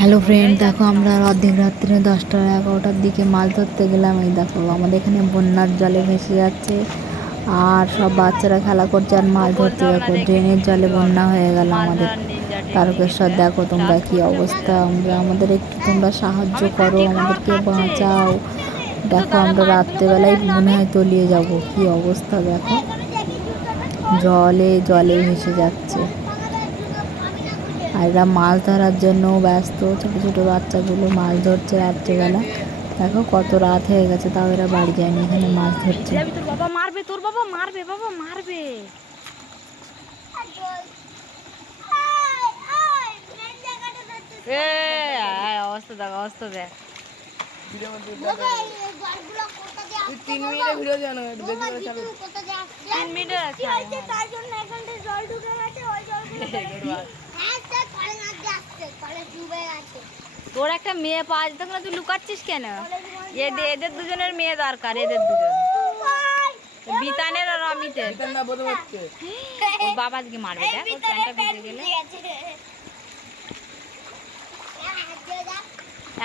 Hello friend দেখো আমরা অর্ধেক রাত্রে দশটা এগারোটার দিকে মাছ ধরতে গেলাম। এই দেখো, আমাদের এখানে বন্যার জলে ভেসে যাচ্ছে। আর সব বাচ্চারা খেলা করছে আর মাছ ধরতে দেখো, ড্রেনের জলে বন্যা হয়ে গেল আমাদের। তারকেশ্বর, দেখো তোমরা কি অবস্থা? আমরা, আমাদের একটু তোমরা সাহায্য করো, আমাদেরকে বাঁচাও। দেখো আমরা রাত্রেবেলায় মনে হয় তলিয়ে যাব। কি অবস্থা দেখো? জলে জলে ভেসে যাচ্ছে। আর এরা মাছ ধরার জন্য ব্যস্ত ছোট ছোট বাচ্চাগুলো মাছ ধরছে রাত্রেবেলা। দেখো কত রাত হয়ে গেছে তাও এরা বাড়ি যায়নি এখানে মাছ ধরছে। তোর বাবা মারবে তোর বাবা মারবে বাবা মারবে। অবস্থা দেখ অবস্থা দেখ। তিন মিনিটের ভিডিও জানো তিন মিনিট আছে তার জন্য এখানটা জল ঢুকে গেছে ওই জল হ্যাঁ স্যার কলে না যাচ্ছে কলে ডুবে গেছে তোর একটা মেয়ে পাওয়া যেত না তুই লুকাচ্ছিস কেন? এদের এদের দুজনের মেয়ে দরকার এদের দুজন। বিতানের আর অমিতের। ওর বাবা আজকে মারবে দেখ ওর প্যান্টটা ভিজে গেলে।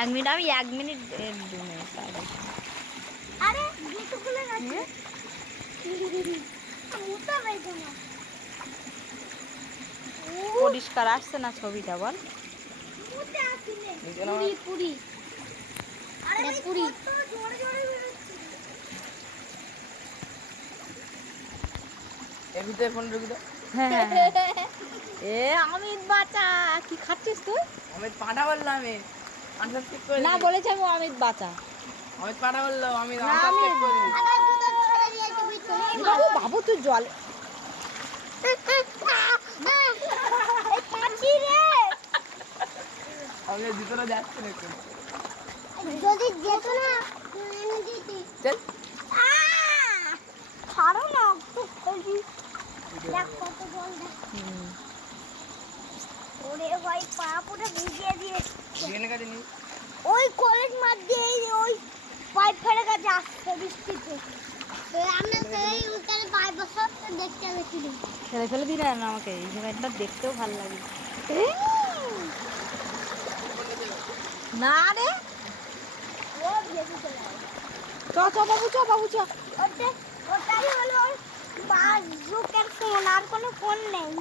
এক মিনিট আমি এক মিনিট দু মিনিট। আরে পরিষ্কার আসছে না ছবিটা বল। পুরি পুরি। আরে পুরি। জোরে জোরে বেরোচ্ছে এর ভিতরে ফোন ঢুকি তো হ্যাঁ হ্যাঁ, হ্যাঁ। এ অমিত বাচ্চা কি খাচ্ছিস তুই? আমি পাঠা বললাম আমি আনসাবস্ক্রাইব করে না বলেছি আমি অমিত বাচ্চা। আমি পাঠা আমি আনসাবস্ক্রাইব করে ভিতরে বাবু বাবু তুই জল পাচ্ছি রে আমি ভিতরে যাচ্ছি না যদি যেত না দিতি। চল। ছাড়ো না একটু খেলি। দেখ কত জল দেখ ওরে ভাই পা পুরো ভিজিয়ে দিয়ে নিয়ে ওই কলেজ মাঠ দিয়ে ওই পাইপ ফেলে গেছে আসছে বৃষ্টিতে। আমরা সেই পাইপ বসে দেখতে গেছিলি। ফেলে ফেলে দিলে না আমাকে? এই দেখতেও ভালো লাগে। না রে। চ চ বাবু চ বাবু চ। ওটাই হলো বাজুকের ফোন আর কোনো ফোন নেই।